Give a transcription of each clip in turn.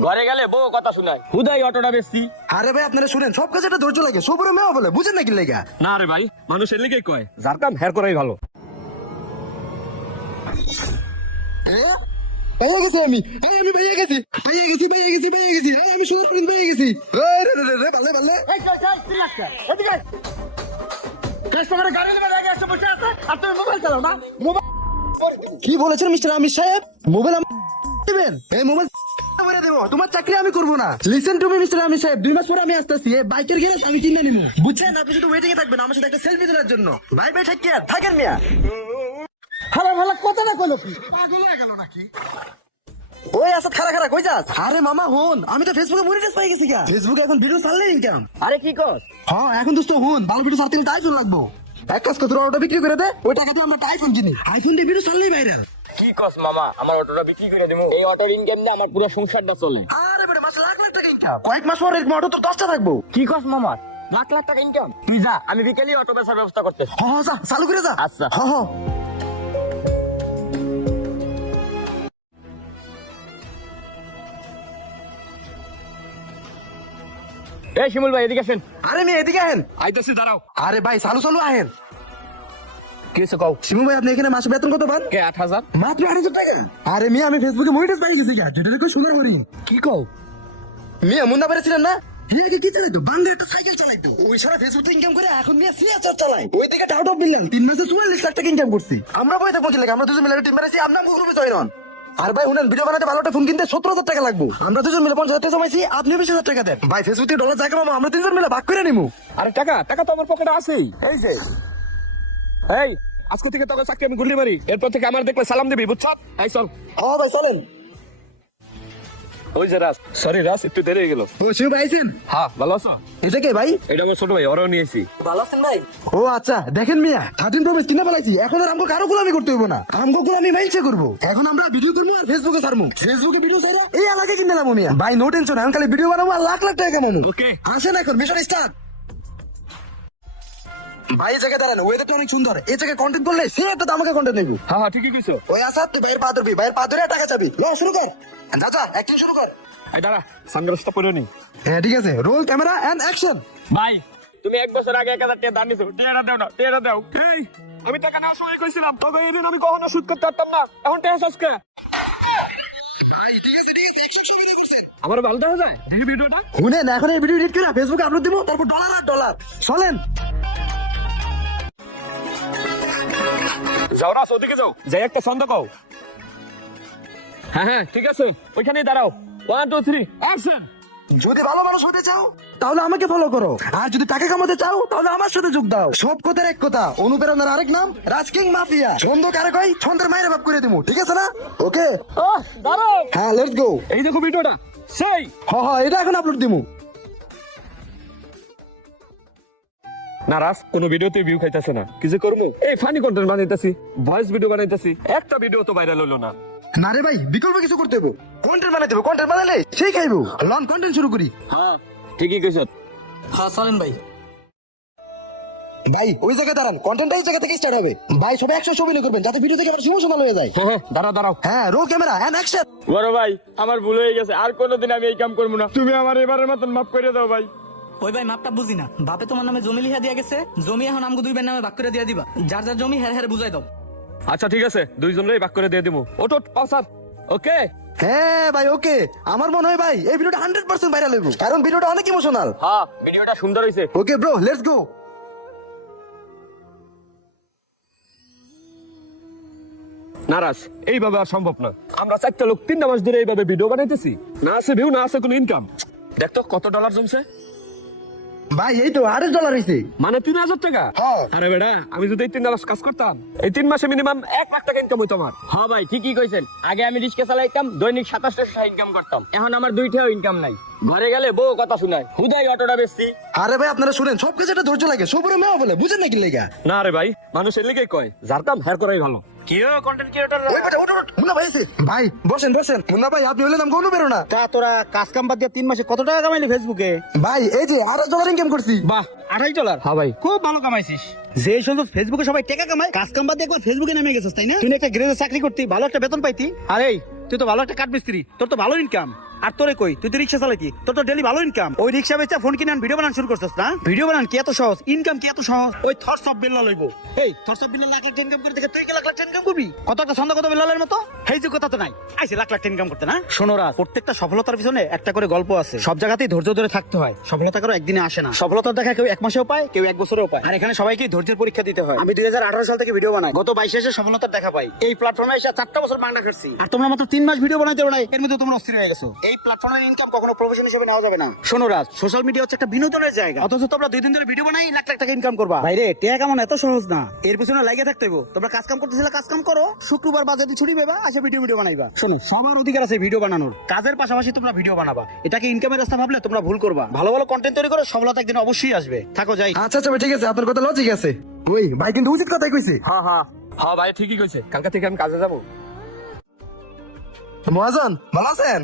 ঘরে গেলে বউ কথা শুনায় হুদাই অটোটা বেশি। আরে ভাই আপনারা শুনেন, সব কাজে একটা ধৈর্য লাগে, সবরে মেও বলে, বুঝেন নাকি লেগা? না রে ভাই, মানুষের লেগেই কয় যার কাম হের করাই ভালো। ভাইয়া গেছি আমি, আমি ভাইয়া গেছি, আমি সুন্দর প্রিন্স ভাইয়া গেছি। রে রে রে রে, ভালো ভালো। কি বলেছেন মিস্টার আমির সাহেব? মোবাইল দিবেন? এই মোবাইল দেবো, তোমার চাকরি আমি করবো না। লিসেন টু মি মিস্টার আমির সাহেব, 2 মাস পরে আমি আসতেছি, এই বাইকের গ্যারেজ আমি কিনে নিবো, বুঝছেন? আপনি শুধু ওয়েটিং এ থাকবেন আমার সাথে একটা সেলফি তোলার জন্য। বাই বাই, টেক কেয়ার, থাকেন মিয়া। ভালো ভালো কথাটা কইলো কি? পাগল হয়ে গেল নাকি? ওই আসাদ, খারা খারা কই যাস? আরে মামা হন, আমি তো ফেসবুকে মনিটাইজ পাই গেছি গা। ফেসবুকে এখন ভিডিও ছাড়লে ইনকাম। আরে কি কর? হ্যাঁ এখন দোস্ত হন, ভালো ভিডিও ছাড়তে গেলে আইফোন লাগবো। এক কাজ কর, তোর অটো বিক্রি করে দে, ওই টাকা দিয়ে আমরা একটা আইফোন কিনি। আইফোন দিয়ে ভিডিও ছাড়লেই ভাইরাল। কি কস মামা, আমার অটোটা বিক্রি করে দেবো? এই অটোর ইনকাম দিয়ে আমার পুরো সংসারটা চলে। আরে বেটা, মাসে লাখ লাখ টাকা ইনকাম। কয়েক মাস পরে এরকম অটো তোর 10টা থাকবো। কি কস মামা, লাখ লাখ টাকা ইনকাম? তুই যা, আমি বিকেলই অটো বেচার ব্যবস্থা করতেছি। হ্যাঁ যা, চালু করে যা। আচ্ছা। হ্যাঁ। এই শিমুল ভাই এদিকে আসেন। আরে মেয়ে এদিকে আহেন। আইতাছি, দাঁড়াও। আরে ভাই চালু চালু আহেন। কি হয়েছে কও? শিমু ভাই আপনি এখানে মাসে বেতন কত পান? কে 8,000? মাত্র 8,000 টাকা? আরে মিয়া আমি ফেসবুকে মনিটাইজ পাই গেছি গা, যেটা দেখো সোনার হরিণ। কি কও? মিয়া মুন্না পেরেছিলেন না? হ্যাঁ কি চালাইতো? বান্দে একটা সাইকেল চালাইতো, ওই সারা ফেসবুকে ইনকাম করে এখন মিয়া সিএচআর চালায়। ওই থেকে আউট অফ বিলিয়ন 3 মাসে 44 লাখ টাকা ইনকাম করছি। আমরা বই থাকবো কি লাগে, আমরা দুজন মিলে টিম বানাইছি, আপনার গ্রুপে জয়েন হন। আর ভাই শুনেন, ভিডিও বানাতে ভালো একটা ফোন কিনতে 17,000 টাকা লাগবে। আমরা দুজন মিলে 50,000 টাকা জমাইছি, আপনি 20,000 টাকা দেন। ভাই ফেসবুকে ডলার জায়গা মামা, আমরা তিনজন মিলে ভাগ করে নিমু। আরে টাকা টাকা তো আমার পকেটে আছেই। এই যে, এই আজকে থেকে তোকে চাকরি আমি গুলি মারি, এরপর থেকে আমার দেখলে সালাম দিবি, বুঝছ? এই চল। হ্যাঁ ভাই চলেন। ওই যে রাজ, সরি রাজ, একটু দেরি হয়ে গেল। ও শিব ভাই আইছেন? হ্যাঁ, ভালো আছো? এটা কে ভাই? এটা আমার ছোট ভাই, ওরাও নিয়েছি। ভালো আছেন ভাই? ও আচ্ছা, দেখেন মিয়া 13 প্রমিস কিনে ফেলাইছি, এখন আর আমগো কারো গোলামি করতে হইব না, আমগো গোলামি মাইনসে করবো। এখন আমরা ভিডিও করবো আর ফেসবুকে ছাড়বো, ফেসবুকে ভিডিও ছাড়া এই এলাকায় কিনে নেবো মিয়া। ভাই নো টেনশন, এখন খালি ভিডিও বানাবো আর লাখ লাখ টাকা কামাবো। ওকে। আসেন এখন মিশন স্টার্ট। ভাই এই জায়গায় দাঁড়ান, ওয়েদারটা অনেক সুন্দর, এই জায়গায় কন্টেন্ট করলে সে একটা দামাকে কন্টেন্ট নেবো। হ্যাঁ হ্যাঁ, ঠিকই কইছো। ওই আসাদ, তুই ভাইয়ের পা ধরবি, ভাইয়ের পা ধরে টাকা চাবি। ল শুরু কর, দাদা অ্যাক্টিং শুরু কর। এই দাঁড়া, সানগ্লাসটা পরে নি। হ্যাঁ ঠিক আছে, রোল ক্যামেরা এন্ড অ্যাকশন। ভাই তুমি 1 বছর আগে 1,000 টাকা দান নিছো, টিয়াটা দাও না, টিয়াটা দাও। এই আমি টাকা নেওয়ার সময় কইছিলাম তবে এই দিন আমি কখনো সুদ করতে পারতাম না, এখন টাকা সস্কা। আমার ভালো দেখা যায়, দেখি ভিডিওটা। শুনেন, এখন এই ভিডিও এডিট করে ফেসবুকে আপলোড দিব, তারপর ডলার আর ডলার। চলেন। যাও রাস, ওদিকে যাও, যাই একটা ছন্দ কও। হ্যাঁ হ্যাঁ ঠিক আছে, ওইখানেই দাঁড়াও। 1 2 3 অ্যাকশন। যদি ভালো মানুষ হতে চাও তাহলে আমাকে ফলো করো, আর যদি টাকা কামাতে চাও তাহলে আমার সাথে যোগ দাও। সব কথার এক কথা, অনুপ্রেরণার আরেক নাম রাজ কিং মাফিয়া। ছন্দ কারে কই, ছন্দের মায়ের ভাব করে দিমু, ঠিক আছে না? ওকে দাঁড়াও। হ্যাঁ লেটস গো। এই দেখো ভিডিওটা, সেই হ্যাঁ এটা এখন আপলোড দিমু। নারাজ কোন ভিডিওতে ভিউ খাইতেছে না, কিছু করবো? এই ফানি কন্টেন্ট বানাইতেছি, ভয়েস ভিডিও বানাইতেছি, একটা ভিডিও তো ভাইরাল হলো না। না রে ভাই, বিকল্প কিছু করতে হবে, কন্টেন্ট বানাইতে হবে, কন্টেন্ট বানাইলে সেই খাইবো। লন কন্টেন্ট শুরু করি। হ্যাঁ ঠিকই কইছ। হ্যাঁ চলেন ভাই। ভাই ওই জায়গায় দাঁড়ান, কন্টেন্টটা এই জায়গা থেকে স্টার্ট হবে। ভাই সবাই 100 ছবি করবেন যাতে ভিডিও থেকে আবার ইমোশনাল হয়ে যায়। হ্যাঁ হ্যাঁ, দাঁড়াও দাঁড়াও। হ্যাঁ রোল ক্যামেরা এন্ড অ্যাকশন। বড় ভাই আমার ভুল হয়ে গেছে, আর কোনোদিন আমি এই কাম করবো না, তুমি আমার এবারের মতন মাফ করে দাও ভাই। ওই ভাই মাপটা বুঝি না, বাপে তোমার নামে জমি লিখা দিয়া গেছে, জমি এখন আমগো 2 ভাইয়ের নামে ভাগ করে দিয়া দিবা, যার যার জমি হের হের বুঝাই দাও। আচ্ছা ঠিক আছে, দুইজনেরই ভাগ করে দিয়ে দিবো। ওটো পাসার। ওকে। হ্যাঁ ভাই ওকে, আমার মনে হয় ভাই এই ভিডিওটা 100% ভাইরাল হইব, কারণ ভিডিওটা অনেক ইমোশনাল। হ্যাঁ ভিডিওটা সুন্দর হইছে। Okay bro, let's go. নারাজ, এইভাবে আর সম্ভব না। আমরা 4টা লোক 3 মাস ধরে এইভাবে ভিডিও বানাইতেছি, না আছে ভিউ, না আছে কোনো ইনকাম। দেখতো কত ডলার জমছে। ভাই এই তো $8 হইছে, মানে 3,000 টাকা। হ্যাঁ। আরে বেটা, আমি যদি এই 3 মাস কাজ করতাম, এই 3 মাসে মিনিমাম 1 লাখ টাকা ইনকাম হইতো আমার। হ্যাঁ ভাই ঠিকই কইছেন, আগে আমি রিক্সা চালাইতাম, দৈনিক 27 টাকা ইনকাম করতাম, এখন আমার 2 টাকাও ইনকাম নাই। ঘরে গেলে বউ কথা শুনায় হুদাই অটোটা বেশি। আরে ভাই আপনারা শুনেন, সব কিছু একটা ধৈর্য লাগে, সবরে মেও বলে, বুঝেন নাকি লেগা? না রে ভাই, মানুষের লেগে কয় যার কাম হের করাই ভালো। কিও কন্টেন্ট ক্রিয়েটর। ওই বেটা ওঠ ওঠ, মুন্না ভাই আছে। ভাই বসেন বসেন, মুন্না ভাই আপনি হলেন আমগো অনুপ্রেরণা। তা তোরা কাজ কাম বাদ দিয়ে 3 মাসে কত টাকা কামাইলি ফেসবুকে? ভাই এই যে $8 ইনকাম করছি। বাহ, $28। হ্যাঁ ভাই। খুব ভালো কামাইছিস। যে শুধু ফেসবুকে সবাই টাকা কামায়, কাজ কাম বাদ দিয়ে একবার ফেসবুকে নেমে গেছিস তাই না? তুই না একটা গ্যারেজে চাকরি করতি, ভালো একটা বেতন পাইতি। আরে তুই তো ভালো একটা কাঠ মিস্ত্রি, তোর তো ভালো ইনকাম। আর তোরে কই, তুই তো রিক্সা চালাইতি, তোর তো ডেলি ভালো ইনকাম। ওই রিক্সা বেচে ফোন কিনে ভিডিও বানানো শুরু করছিস না? ভিডিও বানান কি এত সহজ? ইনকাম কি এত সহজ? ওই থটস অফ বিল্লাহ লইবো। এই thoughts of Billah lakh lakh income করে দেখে তুই কি লাখ লাখ ইনকাম করবি? কত একটা ছন্দ কত বিল্লাহের মতো? এই যে কথা তো নাই, আইছে লাখ লাখ ইনকাম করতে না? শোনো রাজ, প্রত্যেকটা সফলতার পিছনে একটা করে গল্প আছে। সব জায়গাতেই ধৈর্য ধরে থাকতে হয়। সফলতা কারো একদিনে আসে না। সফলতার দেখা কেউ 1 মাসেও পায়, কেউ 1 বছরেও পায়। আর এখানে সবাইকে ধৈর্যের পরীক্ষা দিতে হয়। আমি 2018 সাল থেকে ভিডিও বানাই, গত 22 এসে সফলতার দেখা পাই। এই প্ল্যাটফর্মে এসে 4টা বছর মাংনা খাচ্ছি। আর তোমরা মাত্র 3 মাস ভিডিও বানাইতে পারো না, এর মধ্যে তোমরা অস্থির হয়ে গেছো। এই প্ল্যাটফর্মের ইনকাম কখনো প্রফেশন হিসেবে নেওয়া যাবে না। শোনো রাজ, সোশ্যাল মিডিয়া হচ্ছে একটা বিনোদনের জায়গা, অথচ তোমরা 2 দিন ধরে ভিডিও বানাই লাখ লাখ টাকা ইনকাম করবা। ভাইরে টিয়া কেমন এত সহজ না, এর পিছনে লাগিয়ে থাকতে হইব। তোমরা কাজ কাম করতেছিলে, কাজ কাম করো, শুক্রবার বাজারে ছুটি পাবা, আসে ভিডিও বানাইবা। শোনো, সবার অধিকার আছে ভিডিও বানানোর, কাজের পাশাপাশি তোমরা ভিডিও বানাবা। এটাকে ইনকামের রাস্তা ভাবলে তোমরা ভুল করবা। ভালো ভালো কন্টেন্ট তৈরি করে সফলতা একদিন অবশ্যই আসবে। থাকো যাই। আচ্ছা আচ্ছা ভাই, ঠিক আছে, আপনার কথা লজিক আছে। ওই ভাই কিন্তু উচিত কথাই কইছে। হ্যাঁ হ্যাঁ হ্যাঁ ভাই ঠিকই কইছে, কালকা থেকে আমি কাজে যাবো। মহাজন ভালো আছেন?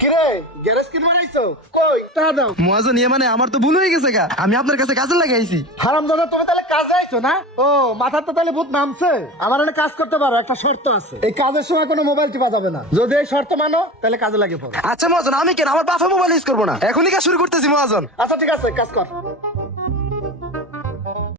কিরে গ্যারেজ কিনে বানাইছো? কই টাকা দাও। মহাজন ইয়ে মানে আমার তো ভুল হয়ে গেছে গা, আমি আপনার কাছে কাজে লাগাইছি। হারামজাদা, তুমি তাহলে কাজে আইছো না? ও, মাথার তো তাহলে ভূত নামছে। আমার এখানে কাজ করতে পারো, একটা শর্ত আছে। এই কাজের সময় কোনো মোবাইল টিপা যাবে না। যদি এই শর্ত মানো তাহলে কাজে লাগে পড়ো। আচ্ছা মহাজন, আমি কেন আমার বাপা মোবাইল ইউজ করবো না? এখনই কাজ শুরু করতেছি মহাজন। আচ্ছা ঠিক আছে, কাজ কর।